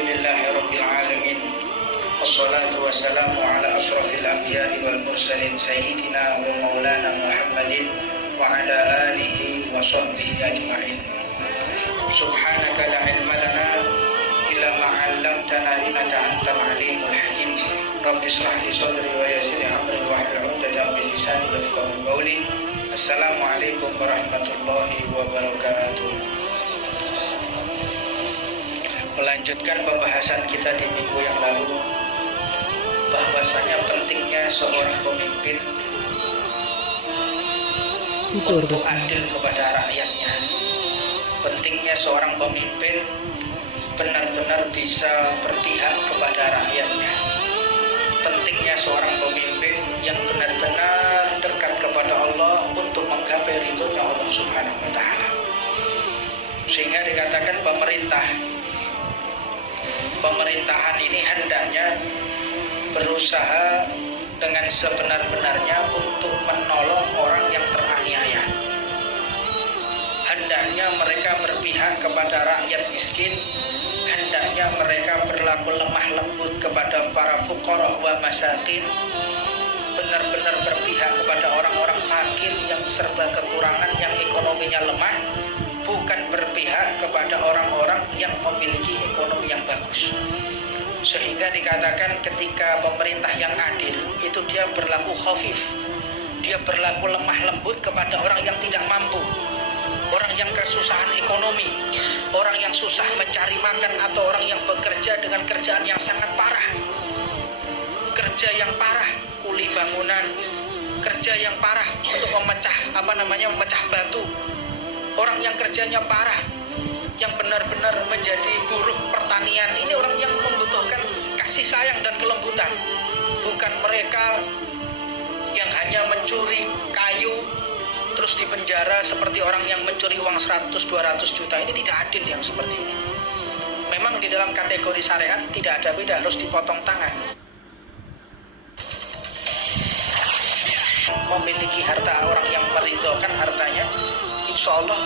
Alhamdulillahi Rabbil Alamin. Wassalatu wassalamu ala ashrafil anbiya'i wal mursalin Sayyidina wa maulana Muhammadin wa ala alihi wa sahbihi ajma'in. Subhanaka la ilma lana illa ma 'allamtana innaka antal alimul hakim. Rabbi shrah li sadri wa yassir li amri wahlul 'uqdatam min lisani yafqahu qawli. Assalamualaikum warahmatullahi wabarakatuh. Melanjutkan pembahasan kita di minggu yang lalu, bahwasanya pentingnya seorang pemimpin untuk adil kepada rakyatnya. Pentingnya seorang pemimpin benar-benar bisa berpihak kepada rakyatnya. Pentingnya seorang pemimpin yang benar-benar dekat kepada Allah untuk menggapai ridhonya Allah Subhanahu wa Ta'ala. Sehingga dikatakan pemerintahan ini hendaknya berusaha dengan sebenar-benarnya untuk menolong orang yang teraniaya. Hendaknya mereka berpihak kepada rakyat miskin. Hendaknya mereka berlaku lemah lembut kepada para fuqara wa masakin. Benar-benar berpihak kepada orang-orang fakir yang serba kekurangan, yang ekonominya lemah. Bukan berpihak kepada orang-orang yang memiliki ekonomi yang bagus. Sehingga dikatakan ketika pemerintah yang adil itu dia berlaku khafif, dia berlaku lemah lembut kepada orang yang tidak mampu, orang yang kesusahan ekonomi, orang yang susah mencari makan, atau orang yang bekerja dengan kerjaan yang sangat parah, kerja yang parah, kuli bangunan, kerja yang parah untuk memecah batu. Orang yang kerjanya parah, yang benar-benar menjadi buruh pertanian, ini orang yang membutuhkan kasih sayang dan kelembutan. Bukan mereka yang hanya mencuri kayu terus dipenjara seperti orang yang mencuri uang 100-200 juta. Ini tidak adil yang seperti ini. Memang di dalam kategori syariat tidak ada beda, harus dipotong tangan. Memiliki harta orang yang meridhokan hartanya, insya Allah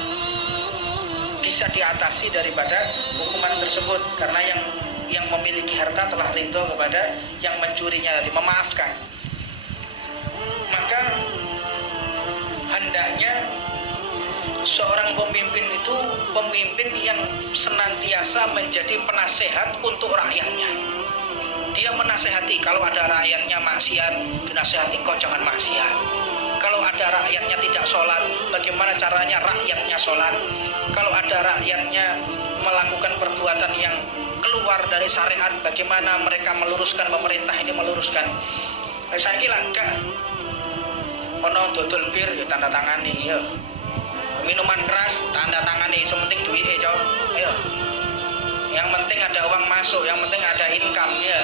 bisa diatasi daripada hukuman tersebut, karena yang memiliki harta telah ridho kepada yang mencurinya, memaafkan. Maka hendaknya seorang pemimpin itu pemimpin yang senantiasa menjadi penasehat untuk rakyatnya. Dia menasehati, kalau ada rakyatnya maksiat, dinasehati, kok jangan maksiat. Kalau ada rakyatnya tidak sholat, bagaimana caranya rakyatnya sholat. Kalau ada rakyatnya melakukan perbuatan yang keluar dari syariat, bagaimana mereka meluruskan, pemerintah ini meluruskan. Saya kira enggak. Ono dodol bir, ya tanda tangani, ya. Minuman keras, tanda tangani, sementing duitnya, cow. Ayo. Yang penting ada uang masuk, yang penting ada income, ya.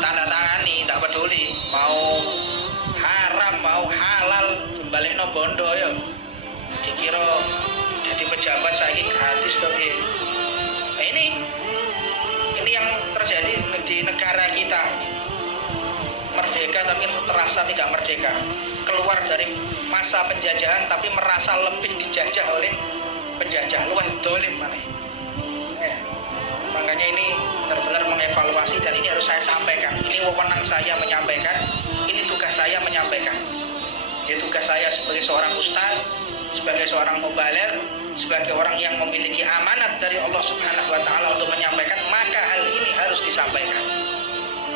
Tanda tangani, tak peduli. Mau haram, mau halal, balik no bondo, ya. Dikira jadi pejabat saya ini gratis, toh, ya. Nah, ini yang terjadi di negara kita. Merdeka tapi terasa tidak merdeka. Keluar dari masa penjajahan tapi merasa lebih dijajah oleh penjajah. Luwih dolim maneh. Makanya ini benar-benar mengevaluasi, dan ini harus saya sampaikan. Ini wewenang saya menyampaikan, ini tugas saya menyampaikan. Ya, tugas saya sebagai seorang ustaz, sebagai seorang mubaligh, sebagai orang yang memiliki amanat dari Allah Subhanahu wa Ta'ala untuk menyampaikan, maka hal ini harus disampaikan.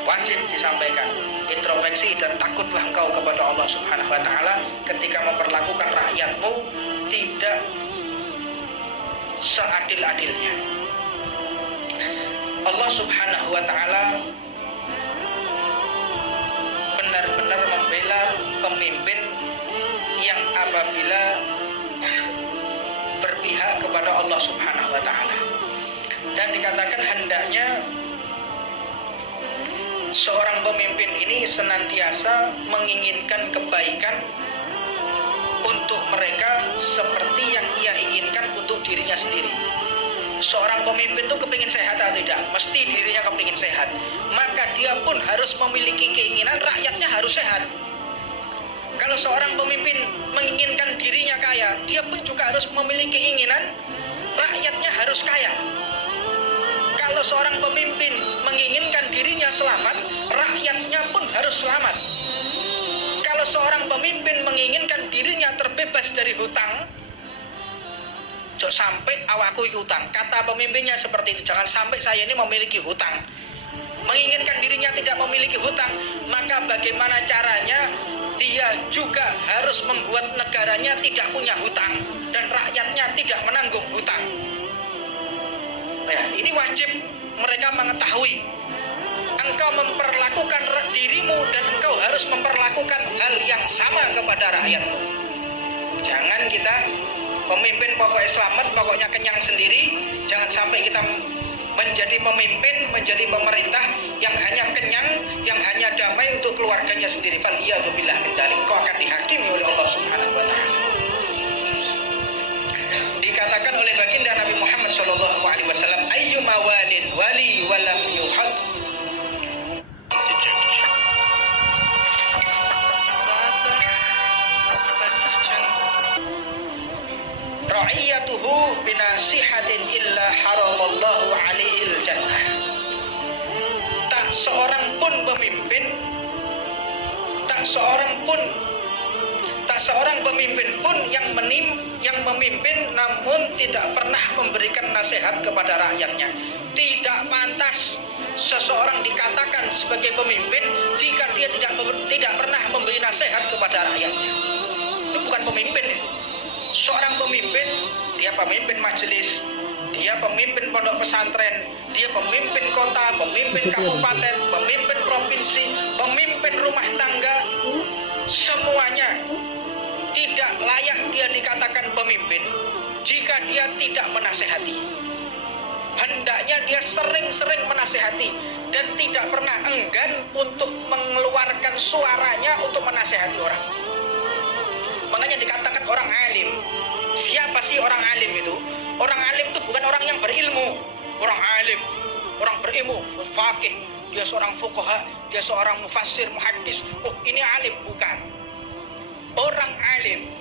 Wajib disampaikan. Introspeksi dan takutlah engkau kepada Allah Subhanahu wa Ta'ala ketika memperlakukan rakyatmu tidak seadil-adilnya. Allah Subhanahu wa Ta'ala benar-benar membela pemimpin yang apabila berpihak kepada Allah Subhanahu wa Ta'ala. Dan dikatakan hendaknya seorang pemimpin ini senantiasa menginginkan kebaikan untuk mereka seperti yang ia inginkan untuk dirinya sendiri. Seorang pemimpin itu kepingin sehat atau tidak? Mesti dirinya kepingin sehat. Maka dia pun harus memiliki keinginan rakyatnya harus sehat. Kalau seorang pemimpin menginginkan dirinya kaya, dia pun juga harus memiliki keinginan rakyatnya harus kaya. Kalau seorang pemimpin selamat, rakyatnya pun harus selamat. Kalau seorang pemimpin menginginkan dirinya terbebas dari hutang, jangan sampai awakku hutang. Kata pemimpinnya seperti itu, jangan sampai saya ini memiliki hutang. Menginginkan dirinya tidak memiliki hutang, maka bagaimana caranya dia juga harus membuat negaranya tidak punya hutang dan rakyatnya tidak menanggung hutang. Ya, ini wajib mereka mengetahui. Engkau memperlakukan dirimu dan engkau harus memperlakukan hal yang sama kepada rakyatmu. Jangan kita pemimpin pokoknya selamat, pokoknya kenyang sendiri. Jangan sampai kita menjadi pemimpin, menjadi pemerintah yang hanya kenyang, yang hanya damai untuk keluarganya sendiri. Faliyadzubillah min dzalik. Kau akan dihakimi oleh Allah Subhanahu wa taala. Dikatakan oleh baginda Nabi Muhammad sallallahu alaihi wasallam, ayyuma walin wali walam yuhad. Ra'iyatuhu binasihatin illa haramallahu alaihil jannah. Tak seorang pun pemimpin, tak seorang pemimpin pun yang memimpin namun tidak pernah memberikan nasihat kepada rakyatnya. Tidak pantas seseorang dikatakan sebagai pemimpin jika dia tidak pernah memberi nasihat kepada rakyatnya. Itu bukan pemimpin itu. Seorang pemimpin, dia pemimpin majelis, dia pemimpin pondok pesantren, dia pemimpin kota, pemimpin kabupaten, pemimpin provinsi, pemimpin rumah tangga, semuanya tidak layak dia dikatakan pemimpin jika dia tidak menasehati. Hendaknya dia sering-sering menasehati dan tidak pernah enggan untuk mengeluarkan suaranya untuk menasehati orang. Makanya dikatakan orang alim. Siapa sih orang alim itu? Orang alim itu bukan orang yang berilmu. Orang alim, orang berilmu, faqih, dia seorang fuqaha, dia seorang mufassir, muhaddis. Oh, ini alim, bukan. Orang alim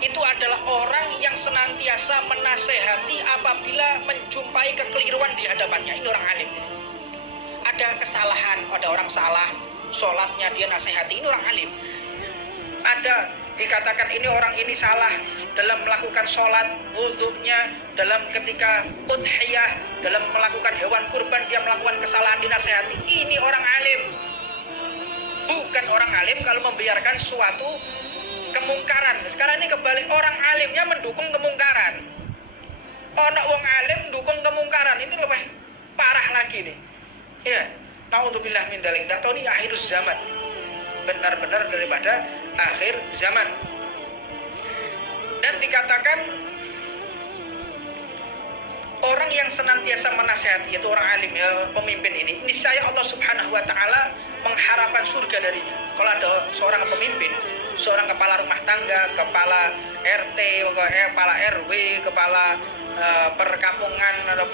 itu adalah orang yang senantiasa menasehati apabila menjumpai kekeliruan di hadapannya. Ini orang alim. Ada kesalahan, ada orang salah, sholatnya dia nasihati, ini orang alim. Ada dikatakan orang ini salah dalam melakukan sholat, wudhunya, dalam ketika udhiyah, dalam melakukan hewan kurban dia melakukan kesalahan, dinasehati. Ini orang alim. Bukan orang alim kalau membiarkan suatu kemungkaran. Sekarang ini kebalik, orang alimnya mendukung kemungkaran. Orang wong alim mendukung kemungkaran, ini lebih parah lagi nih. Ya, naudzubillah min dzalik. Dak tahu ini akhirus zaman. Benar-benar daripada akhir zaman. Dan dikatakan orang yang senantiasa menasihati, yaitu orang alim, ya, pemimpin ini, niscaya Allah Subhanahu wa taala mengharapkan surga darinya. Kalau ada seorang pemimpin, seorang kepala rumah tangga, kepala RT, kepala RW, kepala perkampungan atau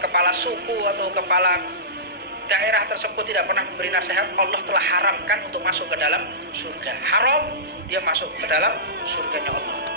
kepala suku atau kepala daerah tersebut tidak pernah memberi nasihat, Allah telah haramkan untuk masuk ke dalam surga. Haram dia masuk ke dalam surganya Allah.